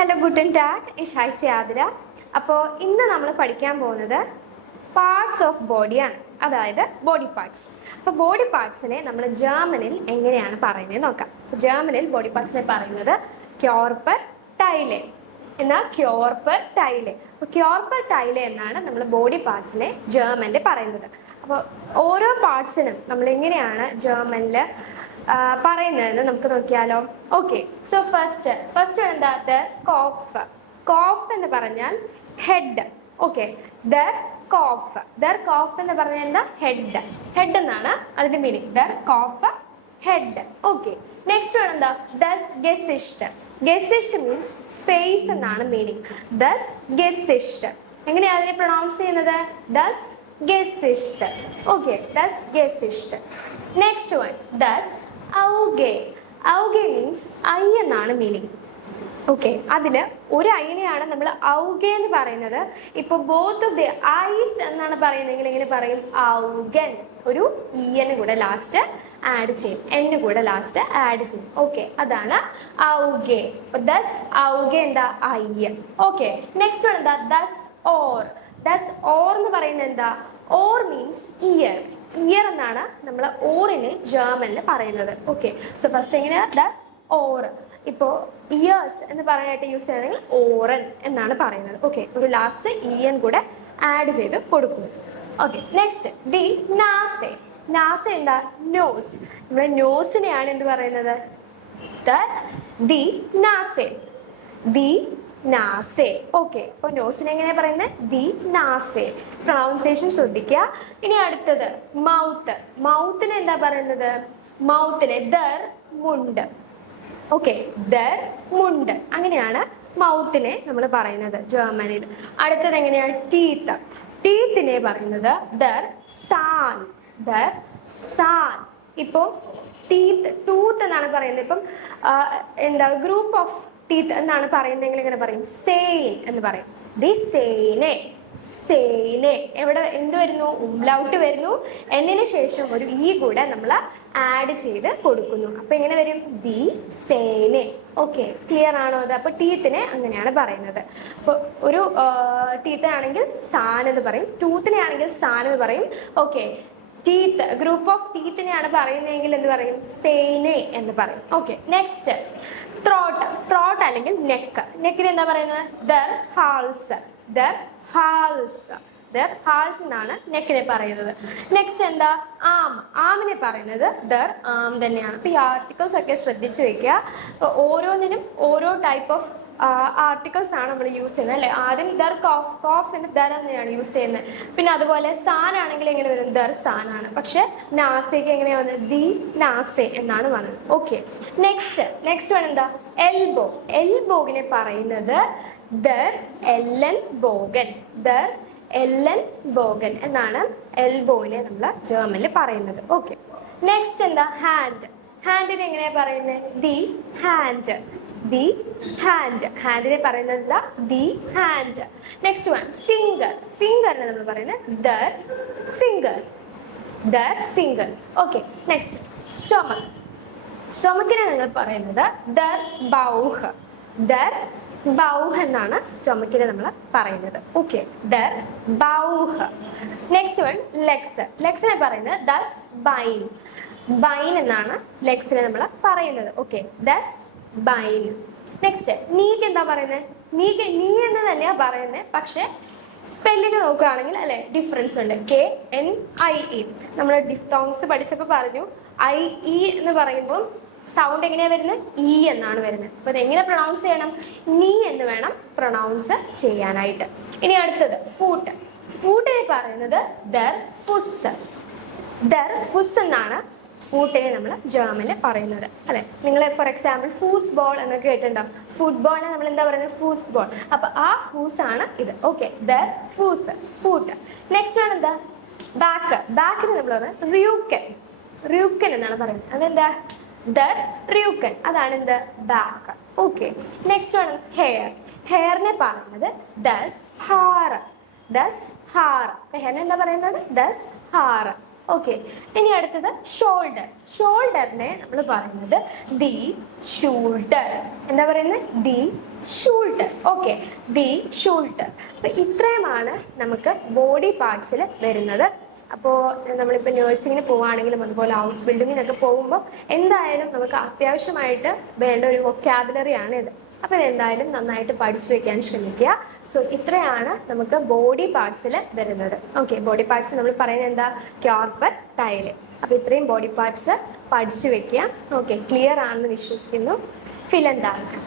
Hello Guten tag ഇഷ് ആതിര. അപ്പോൾ ഇന്ന് നമ്മൾ പഠിക്കാൻ പോകുന്നത് പാർട്സ് ഓഫ് ബോഡിയാണ്, അതായത് ബോഡി പാർട്സ്. അപ്പോൾ ബോഡി പാർട്സിനെ നമ്മൾ ജർമ്മനിൽ എങ്ങനെയാണ് പറയുന്നത് നോക്കാം. ജർമ്മനിൽ ബോഡി പാർട്സിനെ പറയുന്നത് ക്യോർപ്പർ ടൈലെ എന്നാൽ ക്യോർപ്പർ ടൈലെ. അപ്പോൾ ക്യോർപ്പർ ടൈലെ എന്നാണ് നമ്മൾ ബോഡി പാർട്സിനെ ജർമ്മനിൽ പറയുന്നത്. അപ്പോൾ ഓരോ പാർട്സിനും നമ്മൾ എങ്ങനെയാണ് ജർമ്മനിൽ പറയുന്നതെന്ന് നമുക്ക് നോക്കിയാലോ. ഓക്കെ, സോ ഫസ്റ്റ് എന്താ കോഫ്. കോഫ് എന്ന് പറഞ്ഞാൽ ഹെഡ്. ഓക്കെ, ദർ കോഫ് എന്ന് പറഞ്ഞാൽ എന്താ ഹെഡ് എന്നാണ് അതിന്റെ മീനിങ്. ദർ കോഫ് ഹെഡ്. ഓക്കെ, നെക്സ്റ്റ് എന്താ ദസ് ഗെസിസ്റ്റ് മീൻസ് ഫേസ് എന്നാണ് മീനിങ്. ദസ് ഗെസിസ്റ്റ് എങ്ങനെയാണ് അതിനെ പ്രൊണൗൺസ് ചെയ്യുന്നത്? ദസ് ഗെസിസ്റ്റ്. ഓക്കെ, ദസ് ഗെസിസ്റ്റ്. നെക്സ്റ്റ് വൺ ദസ് ഔഗെ മീൻസ് ഐ എന്നാണ് മീനിങ്. ഓക്കെ, അതിൽ ഒരു ഐനെയാണ് നമ്മൾ ഔഗെ എന്ന് പറയുന്നത്. ഇപ്പോൾ ബോത്ത് ഓഫ് ദി ഐസ് എന്നാണ് പറയുന്നതെങ്കിൽ എങ്ങനെ പറയും? ഔഗൻ. ഒരു ഇന് കൂടെ ലാസ്റ്റ് ആഡ് ചെയ്യും, എന്ന് കൂടെ ലാസ്റ്റ് ആഡ് ചെയ്യും. ഓക്കെ, അതാണ് ഔഗെ. ദസ് ഔഗെ എന്താ? ഐ. ഓക്കെ, നെക്സ്റ്റ് വൺ എന്താ? ദസ് ഓർ എന്ന് പറയുന്നത് എന്താ? ഓർ മീൻസ് ഇയർ എന്നാണ് നമ്മൾ ഓറിനെ ജർമ്മനിൽ പറയുന്നത്. ഓക്കെ, സോ ഫസ്റ്റ് എങ്ങനെയാ? ദസ് ഓർ. ഇപ്പോൾ ഇയേഴ്സ് എന്ന് പറയാനായിട്ട് യൂസ് ചെയ്യണമെങ്കിൽ ഓറൻ എന്നാണ് പറയുന്നത്. ഓക്കെ, ഒരു ലാസ്റ്റ് ഇയൻ കൂടെ ആഡ് ചെയ്ത് കൊടുക്കുന്നു. ഓക്കെ, നെക്സ്റ്റ് ദി നാസെ എന്താ? നോസ്. നമ്മുടെ നോസിനെയാണ് എന്ത് പറയുന്നത്? ദി നാസെ. ഓക്കെ, അപ്പോൾ നോസിനെ എങ്ങനെയാ പറയുന്നത്? ദി നാസെ. പ്രൊണൗൺസിയേഷൻ ശ്രദ്ധിക്കുക. ഇനി അടുത്തത് മൗത്തിനെ എന്താ പറയുന്നത്? മൗത്തിനെ ദർ മുണ്ട്. ഓക്കെ, ദർ മുണ്ട്. അങ്ങനെയാണ് മൗത്തിനെ നമ്മൾ പറയുന്നത് ജർമ്മനിൽ. അടുത്തത് എങ്ങനെയാണ്? ടീത്തിനെ പറയുന്നത് ദർ സാൻ. ഇപ്പോൾ ടൂത്ത് എന്നാണ് പറയുന്നത്. ഇപ്പം എന്താ ഗ്രൂപ്പ് ഓഫ് ടീത്ത് എന്നാണ് പറയുന്നതെങ്കിൽ എങ്ങനെ പറയും? സെയിൻ എന്ന് പറയും. ദി സെയിനെ. എവിടെ എന്ത് വരുന്നു? ഉംലൗട്ട് വരുന്നു. എന്നിന് ശേഷം ഒരു ഇ കൂടെ നമ്മൾ ആഡ് ചെയ്ത് കൊടുക്കുന്നു. അപ്പൊ എങ്ങനെ വരും? ദി സേനെ. ഓക്കെ, ക്ലിയർ ആണോ അത്? അപ്പൊ ടീത്തിനെ അങ്ങനെയാണ് പറയുന്നത്. അപ്പോൾ ഒരു ടീത്തിനാണെങ്കിൽ സാൻ എന്ന് പറയും, ടൂത്തിനെ ആണെങ്കിൽ സാൻ എന്ന് പറയും. ഓക്കെ, ടീത്ത് ഗ്രൂപ്പ് ഓഫ് ടീത്തിനെയാണ് പറയുന്നതെങ്കിൽ എന്ത് പറയും? സേനെ എന്ന് പറയും. ഓക്കെ, നെക്സ്റ്റ് ത്രോട്ട് അല്ലെങ്കിൽ നെക്കിന് എന്താ പറയുന്നത്? ദർ ഹാൾസ് എന്നാണ് നെക്കിനെ പറയുന്നത്. നെക്സ്റ്റ് എന്താ? ആമിനെ പറയുന്നത് ദർ ആം തന്നെയാണ്. അപ്പോൾ ഈ ആർട്ടിക്കിൾസ് ഒക്കെ ശ്രദ്ധിച്ചു വെക്കുക. അപ്പോൾ ഓരോന്നിനും ഓരോ ടൈപ്പ് ഓഫ് ആർട്ടിക്കിൾസ് ആണ് നമ്മൾ യൂസ് ചെയ്യുന്നത്, അല്ലേ? ആദ്യം ദർ കോഫിന് ദർ തന്നെയാണ് യൂസ് ചെയ്യുന്നത്. പിന്നെ അതുപോലെ സാൻ ആണെങ്കിൽ എങ്ങനെ വരും? ദർ സാൻ ആണ്. പക്ഷെ നാസയ്ക്ക് എങ്ങനെയാണ് വന്നത്? ദി നാസെ എന്നാണ് വന്നത്. ഓക്കെ, നെക്സ്റ്റ് വൺ എന്താ? എൽബോഗിനെ പറയുന്നത് ദർ എല്ലൻ ബോഗൻ എന്നാണ് എൽബോയിനെ നമ്മൾ ജർമ്മനിൽ പറയുന്നത്. ഓക്കെ, നെക്സ്റ്റ് എന്താ? ഹാൻഡിനെ എങ്ങനെയാ പറയുന്നത്? ദി ഹാൻഡിനെ പറയുന്നത് എന്താ? ദി ഹാൻഡ്. നെക്സ്റ്റ് വൺ ഫിംഗറിനെ നമ്മൾ പറയുന്നത് ദർ ഫിംഗർ. ഓക്കെ, നെക്സ്റ്റ് സ്റ്റൊമക്കിനെ നിങ്ങൾ പറയുന്നത് ദർ ബൗഹ് എന്നാണ് സ്റ്റൊമക്കിനെ നമ്മൾ പറയുന്നത്. ഓക്കെ, ദർ ബൗഹ്. നെക്സ്റ്റ് വൺ ലെഗ്സിനെ പറയുന്നത് ദസ് ബൈൻ എന്നാണ് ലെഗ്സിനെ നമ്മൾ പറയുന്നത്. Okay, thus ബൈൻ. നെക്സ്റ്റ് നീക്ക് എന്താ പറയുന്നത്? നീ എന്ന് തന്നെയാ പറയുന്നത്, പക്ഷെ സ്പെല്ലിങ് നോക്കുകയാണെങ്കിൽ അല്ലെ ഡിഫറൻസ് ഉണ്ട്. KNIE. നമ്മൾ ഡിഫ്തോങ്സ് പഠിച്ചപ്പോൾ പറഞ്ഞു IE എന്ന് പറയുമ്പോൾ സൗണ്ട് എങ്ങനെയാണ് വരുന്നത്? ഇ എന്നാണ് വരുന്നത്. അപ്പോൾ അതെങ്ങനെ പ്രൊണൗൺസ് ചെയ്യണം? നീ എന്ന് വേണം പ്രൊണൗൺസ് ചെയ്യാനായിട്ട്. ഇനി അടുത്തത് ഫൂട്ടിനെ പറയുന്നത് ദർ ഫുസ് എന്നാണ് ഫൂട്ടിനെ നമ്മൾ ജർമ്മനിൽ പറയുന്നത്, അല്ലെ? നിങ്ങൾ ഫോർ എക്സാമ്പിൾ ഫൂസ് ബോൾ എന്നൊക്കെ കേട്ടിട്ടുണ്ടാവും. ഫുട്ബോളിനെ നമ്മൾ എന്താ പറയുന്നത്? ഫൂസ് ബോൾ. അപ്പൊ ആ ഫൂസ് ആണ് ഇത്. Okay, there foot. നെക്സ്റ്റ് ആണ് എന്താ? ബാക്കിന് നമ്മൾ പറയുന്നത് റൂക്കൻ എന്നാണ് പറയുന്നത്. അതെന്താ? ദർ റൂക്കൻ. അതാണ് എന്ത്? ബാക്ക്. ഓക്കെ, നെക്സ്റ്റ് ആണ് ഹെയറിനെ പറയുന്നത് ദസ് ഹാർ. ഹെയറിനെ എന്താ പറയുന്നത്? ദസ് ഹാർ. ഓക്കെ, ഇനി അടുത്തത് ഷോൾഡർ. ഷോൾഡറിനെ നമ്മൾ പറയുന്നത് ദി ഷൂൾഡർ. എന്താ പറയുന്നത്? ദി ഷൂൾഡർ. ഓക്കെ, ദി ഷൂൾഡർ. അപ്പൊ ഇത്രയുമാണ് നമുക്ക് ബോഡി പാർട്സിൽ വരുന്നത്. അപ്പോൾ നമ്മളിപ്പോൾ നേഴ്സിങ്ങിന് പോവുകയാണെങ്കിലും അതുപോലെ ഹൗസ് ബിൽഡിങ്ങിനൊക്കെ പോകുമ്പോൾ എന്തായാലും നമുക്ക് അത്യാവശ്യമായിട്ട് വേണ്ട ഒരു വൊക്കാബുലറി ഇത്. അപ്പോൾ ഇതെന്തായാലും നന്നായിട്ട് പഠിച്ചു വെക്കാൻ ശ്രമിക്കുക. സോ ഇത്രയാണ് നമുക്ക് ബോഡി പാർട്സിൽ വരുന്നത്. ഓക്കെ, ബോഡി പാർട്സ് നമ്മൾ പറയുന്നത് എന്താ? ക്യോർപ്പർ, ടൈല്. അപ്പോൾ ഇത്രയും ബോഡി പാർട്സ് പഠിച്ചു വെക്കുക. ഓക്കെ, ക്ലിയർ ആണെന്ന് വിശ്വസിക്കുന്നു. ഫിലൻ ദാങ്ക്.